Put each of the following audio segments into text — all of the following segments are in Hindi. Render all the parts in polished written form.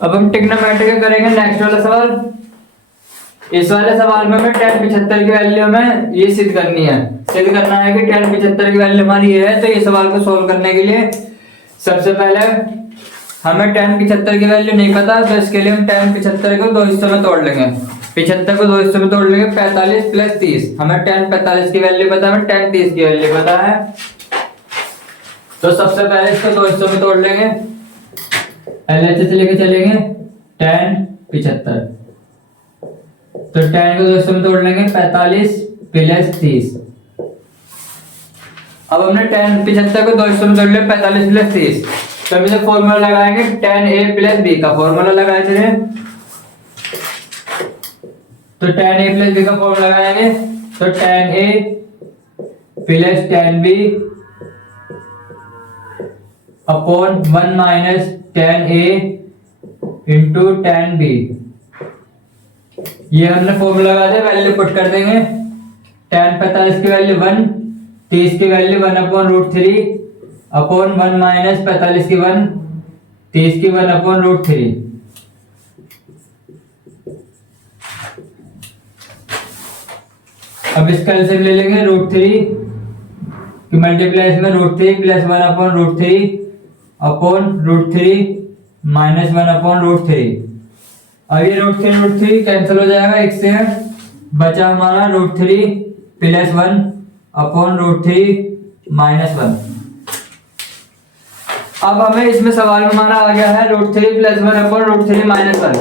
अब हम ट्रिग्नोमेट्री करेंगे नेक्स्ट वाला सवाल। इस वाले सवाल में हमें tan 75 की वैल्यू में ये सिद्ध करनी है। सिद्ध करना है कि tan 75 की वैल्यू हमारी ये है। तो ये सवाल को सोल्व करने के लिए सबसे पहले हमें tan 75 की वैल्यू नहीं पता, तो इसके लिए हम tan 75 को दो हिस्सों में तोड़ लेंगे। 75 को दो हिस्सों में तोड़ लेंगे, 45 प्लस 30। हमें tan 45 की वैल्यू पता है, हमें tan 30 की वैल्यू पता है। तो सबसे पहले इसको दो हिस्सों में तोड़ लेंगे, LHS लेके चलेंगे tan 75। तो tan को दो हिस्सों में तोड़ लेंगे, 45 प्लस 30। अब हमने tan 75 को दो हिस्सों में तोड़ लिया, 45 प्लस 30। तो हम इसे फॉर्मूला लगाएंगे, tan A प्लस B का फॉर्मूला लगाए थे। तो tan A प्लस B का फॉर्मूला लगाएंगे, तो tan A plus tan B upon 1 minus tan A into tan B। ये हमने फॉर्मूला लगा दिया, वैल्यू पुट कर देंगे। tan 45 की वैल्यू 1, 30 की value 1 upon root 3 upon 1 minus 45 की 1, 30 की 1 अपॉन रूट 3। अब इसका एलसीएम ले लेंगे, रूट 3 की मल्टीप्लाई इसमें root 3 plus 1 upon root 3 upon root 3 minus 1 upon root 3। अब ये रूट 3 कैंसिल हो जाएगा, एक से बचा हमारा root 3 plus 1 upon root 3 minus 1। अब हमें इसमें सवाल में हमारा आ गया है root 3 plus 1 upon root 3 minus 1।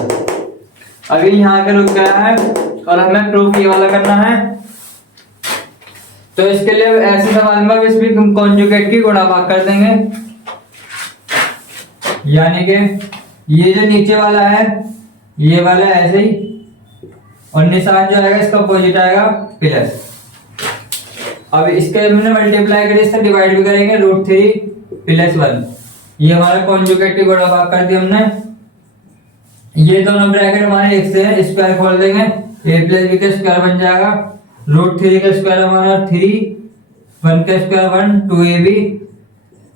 अभी यहाँ पे रुक गया है और हमें प्रूफ ये वाला करना है। तो इसके लिए ऐसे सवाल में इसमें हम कॉन्जुगेट की गुणा भाग कर देंगे, यानी कि ये जो नीचे वाला है ये वाला ऐसे ही, और निशान जो आएगा इसका अपोजिट आएगा प्लस। अब इसके हमने मल्टीप्लाई करें, इससे डिवाइड भी करेंगे, रूट 3 प्लस 1। ये हमारा कॉन्जुगेट की गुणा भाग कर दिया हमने। ये दोनों ब्रैकेट हमारे एक से है, स्क्वायर खोल देंगे, a प्लस b का स्क्वायर बन जाएगा। रूट 3 का स्क्वायर हमारा 3, 1 का स्क्वायर 1, 2ab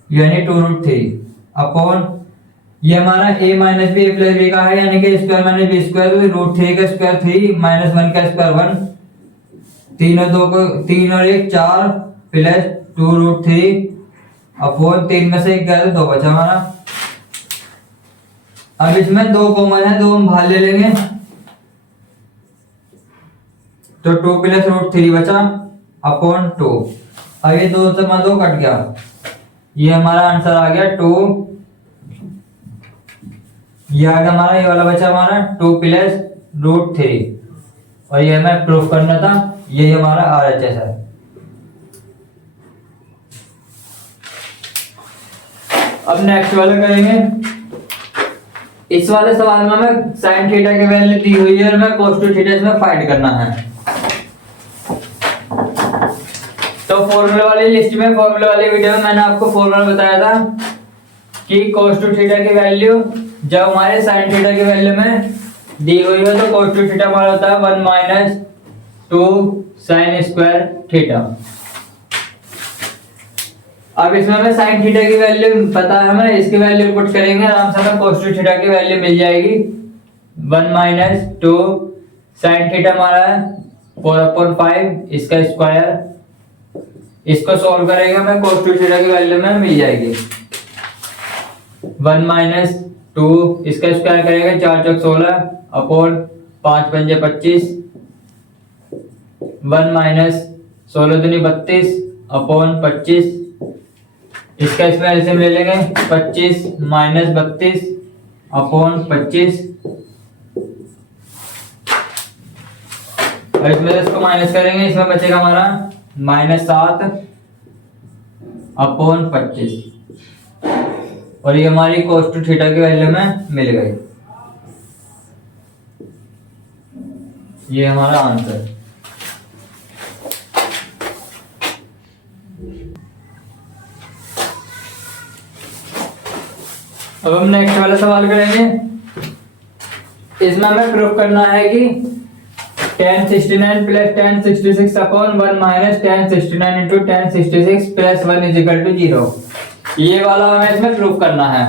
यानी 2 रूट 3 अपॉन ये हमारा a minus B a plus B का है, यानी कि square minus B square, root 3 का स्क्वायर 3 माइनस 1 का स्क्वायर 1, 3 और 2 को 3 और 1 4 प्लस 2 रूट 3 अपॉन 3 में से 1 गया तो 2 बचा हमारा। अब इसमें 2 कॉमन है, 2 हम बाहर ले लेंगे, तो 2 प्लस रूट 3 बचा अपॉन 2। अब ये 2 से 2 कट गया, ये हमारा आंसर आ गया 2। ये आ गया हमारा, ये वाला बचा हमारा 2 प्लस रूट 3, और ये हमें प्रूफ करना था। ये हमारा RHS है। अब नेक्स्ट वाला करेंगे। इस वाले सवाल में हमें साइन थीटा की वैल्यू दी हुई है और हमें cos थीटा इसमें फाइंड करना है। तो फॉर्मूला वाली लिस्ट में, फॉर्मूला वाली वीडियो में मैंने आपको फॉर्मूला बताया था कि cos थीटा की वैल्यू जब हमारे sin थीटा की वैल्यू में दी हुई है तो cos थीटा हमारा होता है 1 माइनस 2 sin स्क्वायर थीटा। अब इसमें हमें sin थीटा की वैल्यू पता है, हमें इसकी वैल्यू पुट करेंगे, आराम से हमें cos थीटा की वैल्यू मिल जाएगी। 1 माइनस 2 sin थीटा हमारा 4/5, इसका स्क्वायर, इसको सॉल्व करेंगे हमें cos थीटा की वैल्यू में मिल जाएगी 1 माइनस 2, इसका स्क्वायर करेंगे 4 चौक 16 अपॉन 5 पंजे 25, 1 माइनस 16 दूनी 32 अपॉन 25, इसका स्क्वायर एलसीएम ले लेंगे, 25 माइनस 32 अपॉन 25, और इसमें इसको माइनस करेंगे, इसमें बचेगा हमारा माइनस 7 अपॉन 25, और ये हमारी cos थीटा की वैल्यू में मिल गई। ये हमारा आंसर। अब हम नेक्स्ट वाला सवाल करेंगे। इसमें हमें प्रूफ करना है कि tan 69 plus tan 66 upon 1 minus tan 69 into tan 66 plus 1 is equal to 0। ये वाला हमें इसमें प्रूफ करना है।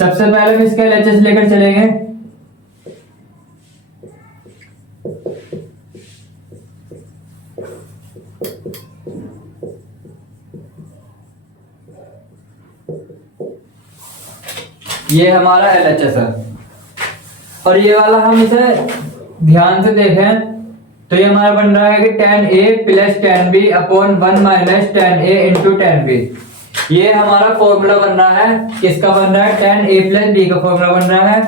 सबसे पहले हम इसका LHS लेकर चलेंगे। ये हमारा LHS है और ये वाला हम इसे ध्यान से देखें तो ये हमारा बन रहा है कि tan A plus tan B upon 1 minus tan A into tan B। ये हमारा फॉर्मूला बन रहा है, किसका बन रहा है? tan A प्लस B का फॉर्मूला बन रहा है।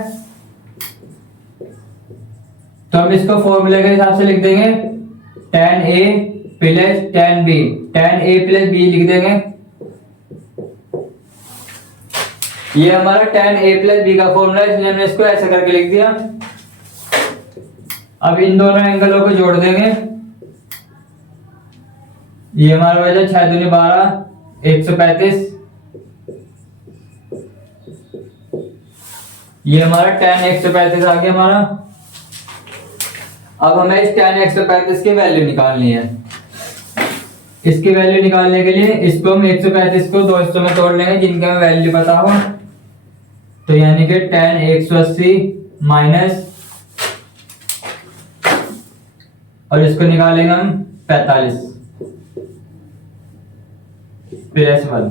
तो हम इसको फॉर्मूले के हिसाब से लिख देंगे tan A plus tan B, tan A plus B लिख देंगे। ये हमारा tan A प्लस B का फॉर्मूला है, इसलिए हमने इसको ऐसे करके लिख दिया। अब इन दोनों एंगलों को जोड़ देंगे। ये हमारा वजह 6 दूनी 12 135। ये हमारा tan 135 आ गया हमारा। अब हमें इस tan 135 की वैल्यू निकालनी है। इसकी वैल्यू निकालने के लिए इसको हम 135 को दो हिस्सों में तोड़ लेंगे जिनका हमें वैल्यू पता हो। तो यानी कि tan 180 माइनस, और इसको निकालेंगे हम 45 प्लस 1।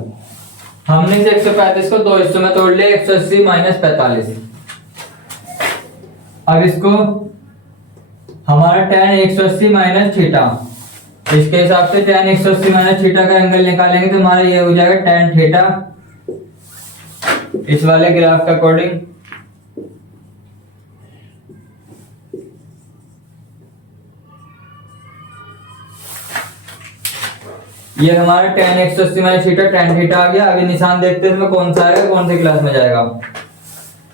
हमने इस 135 को दो हिस्सों में तोड़ लिया, 180 माइनस 45। अब इसको हमारा tan 180 माइनस थीटा, इसके हिसाब से tan 180 माइनस थीटा का एंगल निकालेंगे तो हमारा ये हो जाएगा tan थीटा इस वाले ग्राफ के अकॉर्डिंग। ये हमारा tan 180 minus theta tan theta आ गया। अभी निशान देखते हैं इसमें कौन सा आएगा, कौन सी क्लास में जाएगा।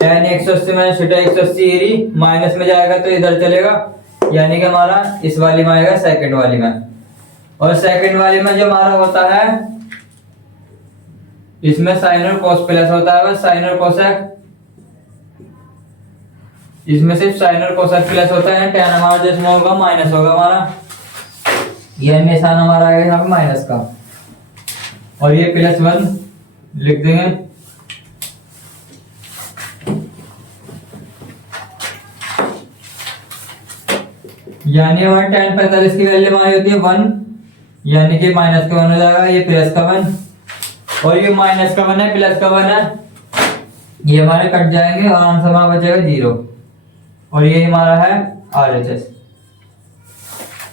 tan 180 माइनस थीटा 180 एरी माइनस में जाएगा तो इधर चलेगा, यानी कि हमारा इस वाली में आएगा सेकंड वाली में। और सेकंड वाली में जो हमारा होता है इसमें साइन और कॉस प्लस होता है, बस साइन और कोसेक, इसमें सिर्फ साइन और कोसेक प्लस होता है। tan हमारा जिसमें होगा माइनस होगा हमारा, यह निशान हमारा आएगा यहाँ पे माइनस का, और ये प्लस 1 लिख देंगे। यानी हमारे tan 45 की वैल्यू हमारी होती है 1, यानी कि माइनस का 1 हो जाएगा, ये प्लस का 1, और ये माइनस का 1 है प्लस का 1 है, ये हमारे कट जाएंगे और आंसर हमारा बचेगा 0। और ये हमारा है RHS।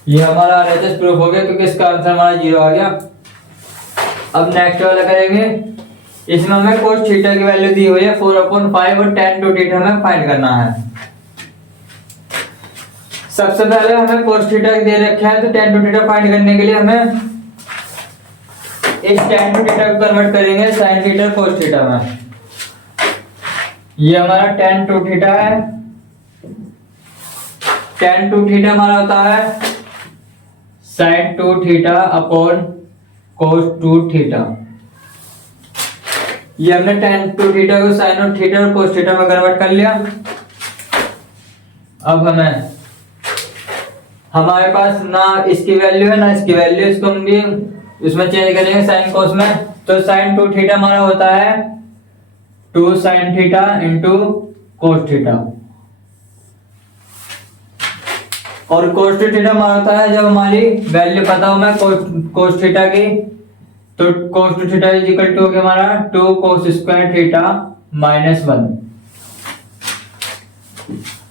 ये हमारा RHS प्रूफ हो गया क्योंकि इसका आंसर हमारा 0 आ गया। अब नेक्स्ट वाला करेंगे। इसमें हमें cos थीटा की वैल्यू दी हुई है 4/5 और tan 2 थीटा हमें फाइंड करना है। सबसे पहले हमें cos थीटा दे रखा है तो tan 2 थीटा फाइंड करने के लिए हमें इस tan 2 थीटा को कन्वर्ट करेंगे sin थीटा cos थीटा में। ये हमारा tan 2 थीटा है। tan 2 थीटा हमारा होता है sin 2 theta upon cos 2 theta. ये हमने tan 2 थीटा को sin और थीटा और cos थीटा में कन्वर्ट कर लिया। अब हमारे पास ना इसकी वैल्यू है ना इसकी वैल्यू, इसको हम भी उसमें चेंज करेंगे sin cos में। तो sin 2 थीटा हमारा होता है 2 sin theta into cos theta, और cos 2 थीटा हमारा होता है जब हमारी वैल्यू पता हो हमें cos थीटा की, तो cos 2 theta is equal to हो गया हमारा 2 cos स्क्वायर थीटा माइनस 1।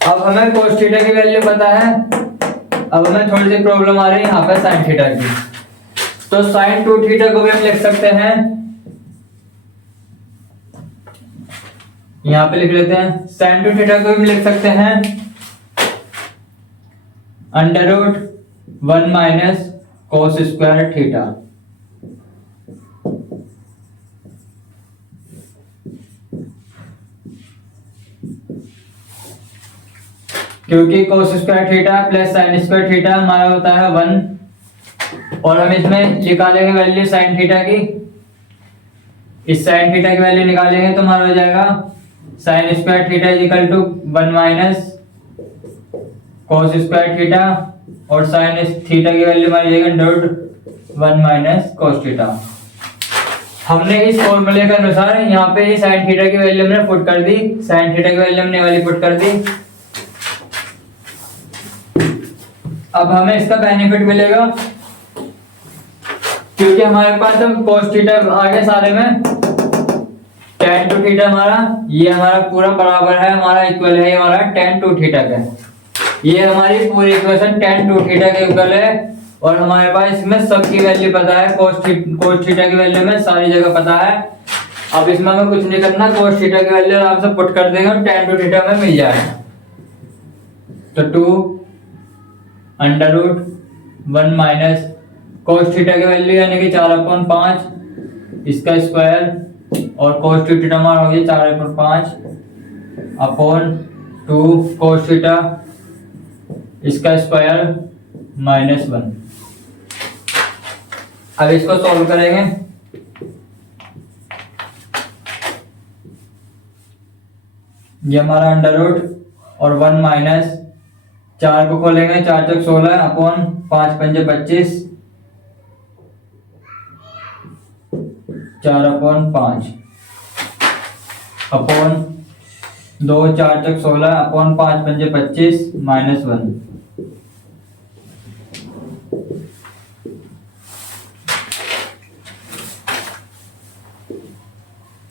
अब हमें cos थीटा की वैल्यू पता है। अब हमें थोड़ी सी प्रॉब्लम आ रही है यहाँ पे sin थीटा की। तो sin 2 थीटा को भी हम लिख सकते हैं, यहाँ पे लिख लेते हैं। sin 2 थीटा को भी हम लिख सकते हैं √1 माइनस cos स्क्वायर थीटा। क्योंकि cos square theta plus sin square theta हमारा होता है 1, और हम इसमें निकालेंगे वैल्यू sin थीटा की। इस sin थीटा की वैल्यू निकालेंगे तो हमारा हो जाएगा sin square theta is equal to 1 minus cos square theta, और sin थीटा की वैल्यू हमारी जाएगी √1 माइनस cos थीटा। हमने इस फॉर्मूले के अनुसार यहाँ पे ये साइन थीटा की वैल्यू हमने पुट कर दी, साइन थीटा की वैल्यू हमने वाली पुट कर दी। अब हमें इसका बेनिफिट मिलेगा क्योंकि हमारे पास अब cos थीटा आ गया सारे में, tan टू थीटा हमारा ये हमारा पूरा बराबर है, हमारा इक्वल है हमारा tan टू थीटा का। ये हमारी पूरी इक्वेशन tan टू थीटा के इक्वल है और हमारे पास इसमें सबकी वैल्यू पता है, cos थीटा की वैल्यू में सारी जगह पता है। अब इसमें हमें कुछ नहीं करना, cos थीटा की वैल्यू आराम से पुट कर देंगे और tan टू थीटा में मिल जाएगा। तो 2 under root 1 minus cos theta की वैल्यू यानी कि 4/5 इसका स्क्वायर और cos थीटा हमारा हो गया 4/5 अपॉन 2 cos थीटा इसका स्क्वायर -1। अब इसको सॉल्व करेंगे। ये हमारा अंडर रूट और 1 माइनस 4 को खोलेंगे, 4 चौक 16 अपॉन 5 पंजे 25 4/5 अपॉन 2 4 चौक 16 अपॉन 5 पंजे 25 -1।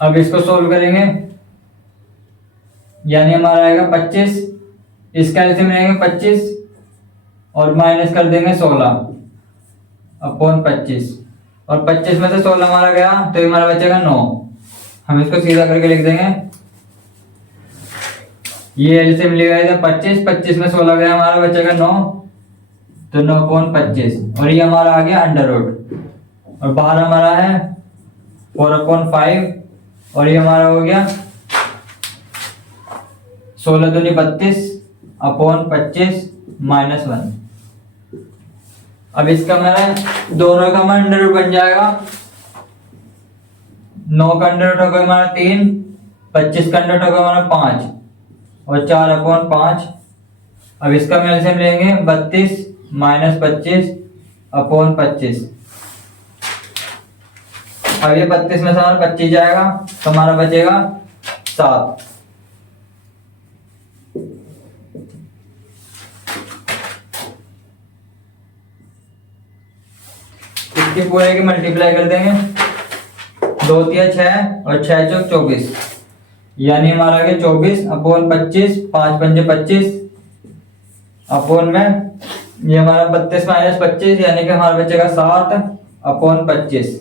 अब इसको सोल्व करेंगे यानी हमारा आएगा 25, इसका एलसीएम लेंगे 25 और माइनस कर देंगे 16 अपॉन 25 और 25 में से 16 हमारा गया तो ये हमारा बचेगा 9। हम इसको सीधा करके लिख देंगे, ये एलसीएम लिया है 25, 25 में 16 गया हमारा बचेगा 9 तो 9/25 और ये हमारा आ गया अंडर रूट और बाहर हमारा है 4/5 और ये हमारा हो गया 16 दूनी 32 अपॉन 25 -1। अब इसका हमारा दोनों का हमारा अंडर रूट बन जाएगा। 9 का अंडर रूट होगा हमारा 3, 25 का अंडर रूट होगा हमारा 5 और 4/5। अब इसका हम एलसीएम लेंगे 32 -25 अपॉन 25। अब ये 32 में से हमारा 25 जाएगा तो हमारा बचेगा 7। इसके पूरे की मल्टीप्लाई कर देंगे, 2 3 6 और 6 चौक 24 यानी हमारा आ गया 24 अपॉन 25, 5 पंजे 25 अपॉन में ये हमारा 32 -25 यानी कि हमारा बचेगा 7 अपॉन 25।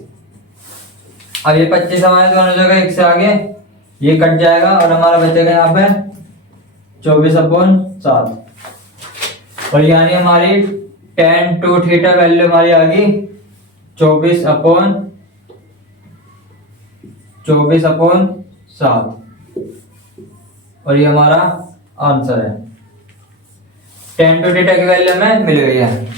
अब ये 25 हमारे दोनों जगह 1 से आगे ये कट जाएगा और हमारा बचेगा यहाँ पे 24/7 और यानी हमारी tan टू थीटा वैल्यू हमारी आ गई 24/7 और ये हमारा आंसर है। tan टू थीटा की वैल्यू हमें मिल गई है।